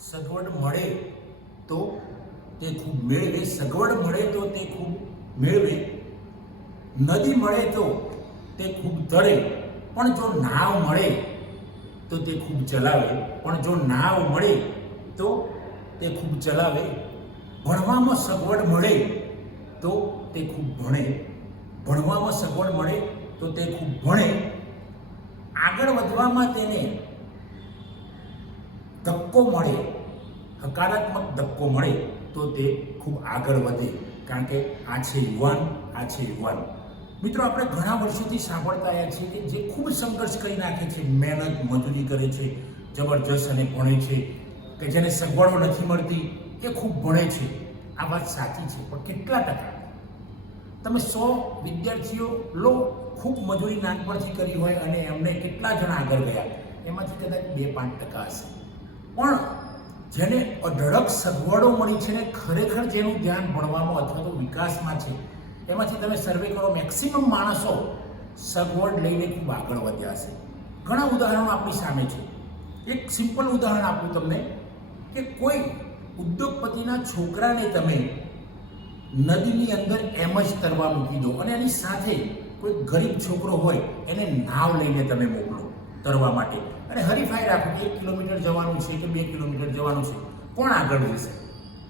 સગવડ મળે તો તે ખૂબ મેળવે, સગવડ મળે તો તે ખૂબ મેળવે, નદી મળે તો તે ખૂબ તરે, પણ જો નાવ મળે તો તે ખૂબ ચલાવે, પણ જો નાવ મળે તો તે ખૂબ ચલાવે, ભણવામાં સગવડ મળે તો તે ખૂબ ભણે, ભણવામાં સગવડ મળે તો તે ખૂબ ભણે, આગળ વધવામાં તેને ધક્કો મળે, હકારાત્મક ધક્કો મળે તો તે ખૂબ આગળ વધે. કારણ કે આ છે યુવાન, આ છે યુવાન. મિત્રો, આપણે ઘણા વર્ષોથી સાંભળતા આવ્યા છીએ કે જે ખૂબ સંઘર્ષ કરી નાખે છે, મહેનત મજૂરી કરે છે, જબરજસ્ત અને ભણે છે, કે જેને સગવડો નથી મળતી એ ખૂબ ભણે છે. આ વાત સાચી છે, પણ કેટલા ટકા? તમે 100 વિદ્યાર્થીઓ લો, ખૂબ મજૂરી નાનપણથી કરી હોય અને એમને કેટલા જણા આગળ ગયા, એમાંથી કદાચ 2-5% હશે. પણ જેને અઢળક સગવડો મળી છે ને ખરેખર જેનું ધ્યાન ભણવામાં અથવા તો વિકાસમાં છે, એમાંથી તમે સર્વે કરો, મેક્સિમમ માણસો સગવડ લઈને ખૂબ આગળ વધ્યા છે. ઘણા ઉદાહરણો આપણી સામે છે. એક સિમ્પલ ઉદાહરણ આપું તમને કે કોઈ ઉદ્યોગપતિના છોકરાને તમે નદીની અંદર એમ જ તરવા મૂકી દો અને એની સાથે કોઈ ગરીબ છોકરો હોય એને નાવ લઈને તમે મોકલો તરવા માટે, અને હરીફાઈ રાખો કે 1 કિલોમીટર જવાનું છે કે 2 કિલોમીટર જવાનું છે, કોણ આગળ જશે?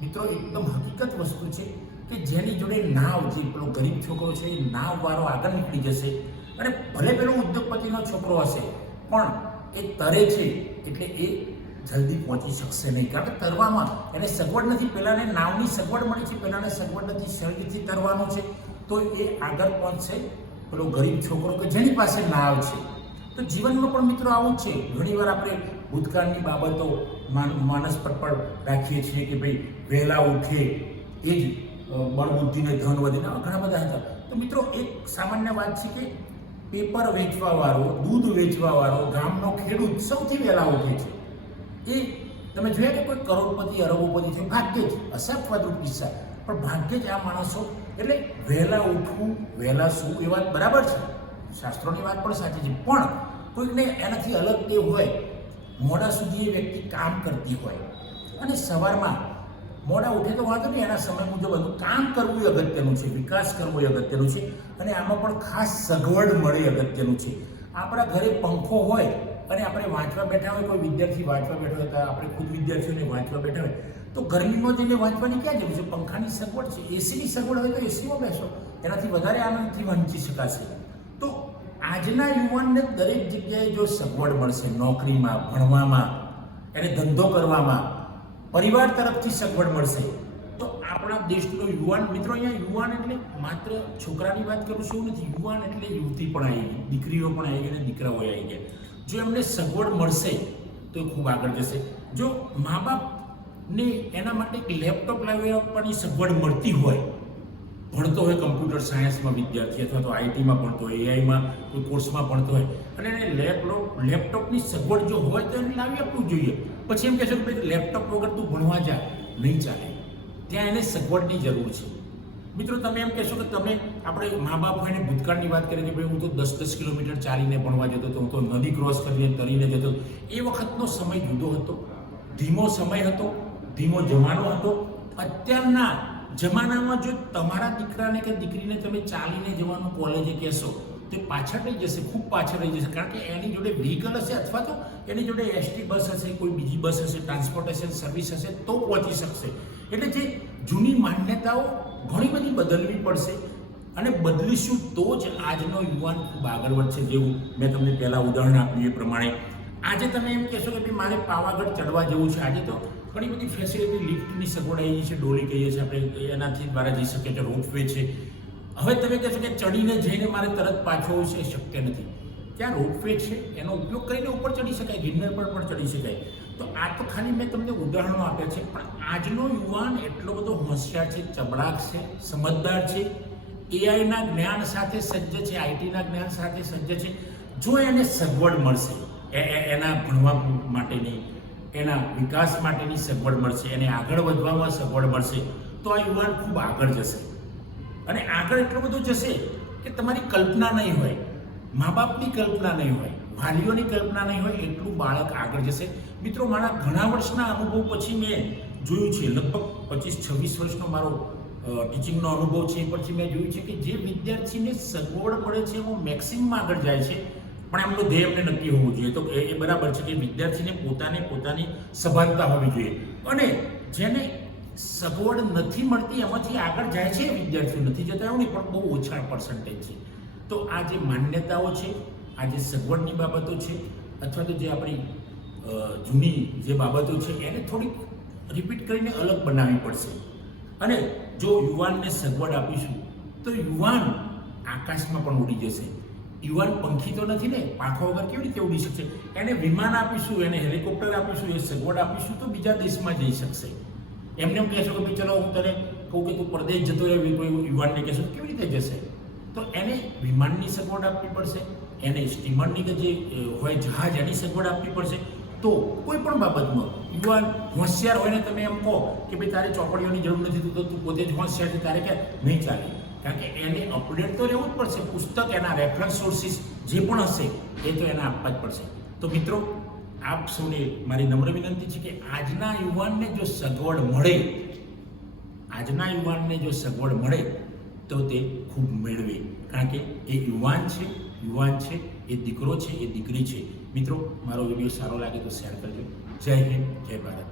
મિત્રો, એકદમ હકીકત વસ્તુ છે કે જેની જોડે નાવ, જે પેલો ગરીબ છોકરો છે એ નાવવાળો આગળ નીકળી જશે, અને ભલે પેલો ઉદ્યોગપતિનો છોકરો હશે પણ એ તરે છે એટલે એ જલ્દી પહોંચી શકશે નહીં. કારણ કે તરવામાં એને સગવડ નથી, પહેલાંને નાવની સગવડ મળી છે, પહેલાંને સગવડ નથી, શરીરથી તરવાનું છે, તો એ આગળ પહોંચશે પેલો ગરીબ છોકરો કે જેની પાસે નાવ છે. તો જીવનમાં પણ મિત્રો આવું જ છે. ઘણીવાર આપણે ભૂતકાળની બાબતો માનસ પર રાખીએ છીએ કે ભાઈ વહેલા ઉઠે એ જ બળબુદ્ધિને ધન વધે, ઘણા બધા હતા. તો મિત્રો, એક સામાન્ય વાત છે કે પેપર વેચવાવાળો, દૂધ વેચવાવાળો ગામનો ખેડૂત સૌથી વહેલા ઉઠે છે. એ તમે જોયા કે કોઈ કરોડપતિ અરબોપતિ છે, ભાગ્યે જ, અસંખ્ય કિસ્સા, પણ ભાગ્યે જ આ માણસો. એટલે વહેલા ઉઠવું, વહેલા સૂવું એ વાત બરાબર છે, શાસ્ત્રોની વાત પણ સાચી છે, પણ કોઈકને એનાથી અલગ ટેવ હોય, મોડા સુધી એ વ્યક્તિ કામ કરતી હોય અને સવારમાં મોડા ઉઠે તો વાંધો નહીં, એના સમય મુજબ બધું કામ કરવું એ અગત્યનું છે, વિકાસ કરવો એ અગત્યનું છે, અને આમાં પણ ખાસ સગવડ મળે અગત્યનું છે. આપણા ઘરે પંખો હોય અને આપણે વાંચવા બેઠા હોય, કોઈ વિદ્યાર્થી વાંચવા બેઠો હોય, તો આપણે ખુદ વિદ્યાર્થીઓને વાંચવા બેઠા હોય તો ગરમીમાં જઈને વાંચવાની ક્યાં જરૂર છે? પંખાની સગવડ છે, એસીની સગવડ હોય તો એસીમાં બેસો, એનાથી વધારે આનંદથી વાંચી શકાશે. તો આજના યુવાનને દરેક જગ્યાએ જો સગવડ મળશે, નોકરીમાં, ભણવામાં, એને ધંધો કરવામાં, પરિવાર તરફથી સગવડ મળશે, તો આપણા દેશનો યુવાન, મિત્રો, અહીંયા યુવાન એટલે માત્ર છોકરાની વાત કરું છું નથી, યુવાન એટલે યુવતી પણ આવી ગઈ, દીકરીઓ પણ આવી ગઈ અને દીકરાઓ આવી ગયા. જો એમને સગવડ મળશે તો ખૂબ આગળ જશે. જો મા બાપને એના માટે એક લેપટોપ લાવી આપવાની સગવડ મળતી હોય, ભણતો હોય કમ્પ્યુટર સાયન્સમાં વિદ્યાર્થી અથવા તો આઈટીમાં ભણતો હોય, એઆઈમાં કોઈ કોર્સમાં ભણતો હોય, અને એને લેપટોપની સગવડ જો હોય તો એને લાવી આપવું જોઈએ. પછી એમ કહેશો કે ભાઈ લેપટોપ વગર તું ભણવા જા, નહીં ચાલે, ત્યાં એને સગવડની જરૂર છે. મિત્રો, તમે એમ કહેશો કે તમે, આપણે મા બાપ હોય ને ભૂતકાળની વાત કરીએ કે ભાઈ હું તો 10-10 કિલોમીટર ચાલીને ભણવા જતો હતો, હું તો નદી ક્રોસ કરીને તરીને જતો હતો. એ વખતનો સમય જુદો હતો, ધીમો સમય હતો, ધીમો જમાનો હતો. અત્યારના જમાનામાં જો તમારા દીકરાને કે દીકરીને તમે ચાલીને જવાનું કોલેજે કહેશો તો પાછળ રહી જશે, ખૂબ પાછળ રહી જશે. કારણ કે એની જોડે વ્હીકલ હશે અથવા તો એની જોડે એસટી બસ હશે, કોઈ બીજી બસ હશે, ટ્રાન્સપોર્ટેશન સર્વિસ હશે તો પહોંચી શકશે. એટલે જે જૂની માન્યતાઓ ઘણી બધી બદલવી પડશે, અને બદલીશું તો જ આજનો યુવાન ખૂબ આગળ વધશે. જેવું મેં તમને પહેલાં ઉદાહરણ આપ્યું એ પ્રમાણે આજે તમે એમ કહેશો કે ભાઈ મારે પાવાગઢ ચડવા જવું છે, આજે તો ઘણી બધી ફેસિલિટી, લિફ્ટની સગવડ આવી છે, ડોલી કહીએ છીએ આપણે, એનાથી દ્વારા જઈ શકીએ છીએ, રોપવે છે. હવે તમે કહેશો કે ચડીને જઈને મારે તરત પાછો આવવું છે, શક્ય નથી. ત્યાં રોપવે છે, એનો ઉપયોગ કરીને ઉપર ચડી શકાય, ગિરનાર પર પણ ચડી શકાય. તો આ તો ખાલી મેં તમને ઉદાહરણો આપ્યા છે, પણ આજનો યુવાન એટલો બધો હોશિયાર છે, ચબડાક છે, સમજદાર છે, એઆઈના જ્ઞાન સાથે સજ્જ છે, આઈટીના જ્ઞાન સાથે સજ્જ છે. જો એને સગવડ મળશે, એના ભણવા માટેની, એના વિકાસ માટેની સગવડ મળશે, એને આગળ વધવામાં સગવડ મળશે, તો આ યુવાન ખૂબ આગળ જશે. અને આગળ એટલો બધો જશે કે તમારી કલ્પના નહીં હોય, મા બાપની કલ્પના નહીં હોય, વાલીઓની કલ્પના નહીં હોય એટલું બાળક આગળ જશે. મિત્રો, મારા ઘણા વર્ષના અનુભવ પછી મેં જોયું છે, લગભગ 25-26 વર્ષનો મારો ટીચિંગનો અનુભવ છે, એ પછી મેં જોયું છે કે જે વિદ્યાર્થીને સગવડ મળે છે એવો મેક્સિમમ આગળ જાય છે. પણ એમનો ધ્યેય એમને નક્કી હોવું જોઈએ. તો એ બરાબર છે કે વિદ્યાર્થીને પોતાની સભાનતા હોવી જોઈએ. અને જેને સગવડ નથી મળતી એમાંથી આગળ જાય છે વિદ્યાર્થીઓ, નથી જતા એવું નહીં, પણ બહુ ઓછા પર્સન્ટેજ છે. તો આ જે માન્યતાઓ છે, આ જે સગવડની બાબતો છે, અથવા તો જે આપણી જૂની જે બાબતો છે એને થોડીક રિપીટ કરીને અલગ બનાવવી પડશે. અને જો યુવાનને સગવડ આપીશું તો યુવાન આકાશમાં પણ ઉડી જશે. યુવાન પંખી તો નથી ને, પાંખો વગર કેવી રીતે ઉડી શકશે? એને વિમાન આપીશું, એને હેલિકોપ્ટર આપીશું, એ સગવડ આપીશું તો બીજા દેશમાં જઈ શકશે. એમને એમ કહેશો કે ભાઈ ચલો હું તને કહું કે તું પરદેશ જતો રહે, કોઈ યુવાનને કહેશો કેવી રીતે જશે? તો એને વિમાનની સગવડ આપવી પડશે, એને સ્ટીમરની કે જે હોય જહાજ એની સગવડ આપવી પડશે. તો કોઈ પણ બાબતમાં યુવાન હોશિયાર હોય ને તમે એમ કહો કે ભાઈ તારે ચોપડીઓની જરૂર નથી, તો તું પોતે જ હોશિયાર છે, તારે કે નહીં ચાલે. કારણ કે એને અપડેટ તો રહેવું જ પડશે. પુસ્તક, એના રેફરન્સ સોર્સિસ જે પણ હશે એ તો એને આપવા જ પડશે. તો મિત્રો, આપ સૌને મારી નમ્ર વિનંતી છે કે આજના યુવાનને જો સગવડ મળે તો તે ખૂબ મેળવે. કારણ કે એ યુવાન છે, એ દીકરો છે, એ દીકરી છે. મિત્રો, મારો વિડીયો સારો લાગે તો શેર કરજો. જય હિન્દ, જય ભારત.